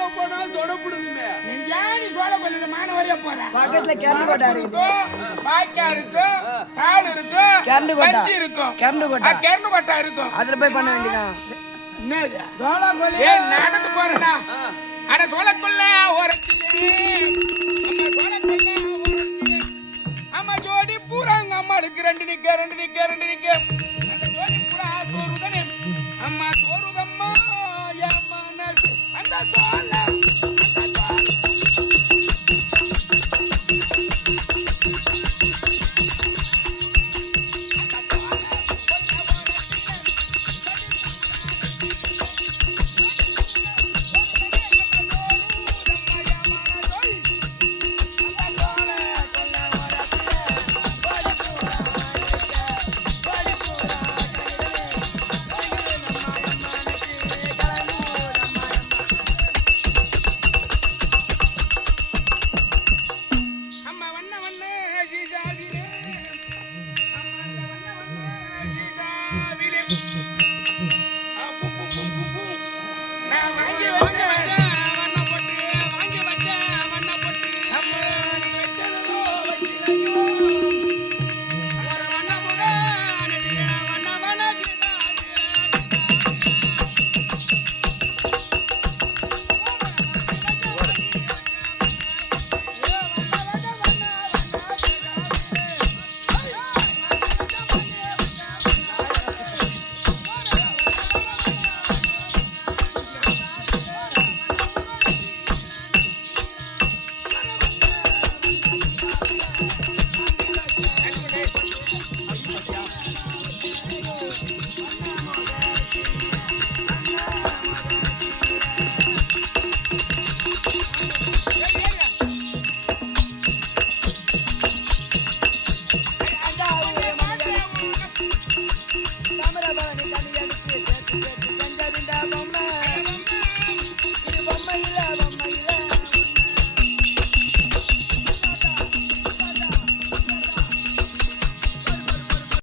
சோளக்குள்ள போனா சொடப்படுதுமே. நீ சோளக்குள்ள மானவரியா போற. பக்கத்துல கேரண்டு கோட்டை இருக்கு. பாக்கா இருக்கு. கால் இருக்கு. கேரண்டு கோட்டை இருக்கும். கேரண்டு கோட்டை இருக்கும். அதுல போய் பண்ண வேண்டியதான். என்னது? சோளக்குள்ள ஏன் நடந்து போறடா? அட சோளக்குள்ள ஓரத்திலே. அம்மா சோளக்குள்ள ஓரத்திலே. அம்மா ஜோடி பூராங்க அம்மாளுக்கு ரெண்டு நிக்க. அந்த ஜோடி பூரா சோறுதனே. அம்மா சோறுதம்மா என் மனசு அந்த சோள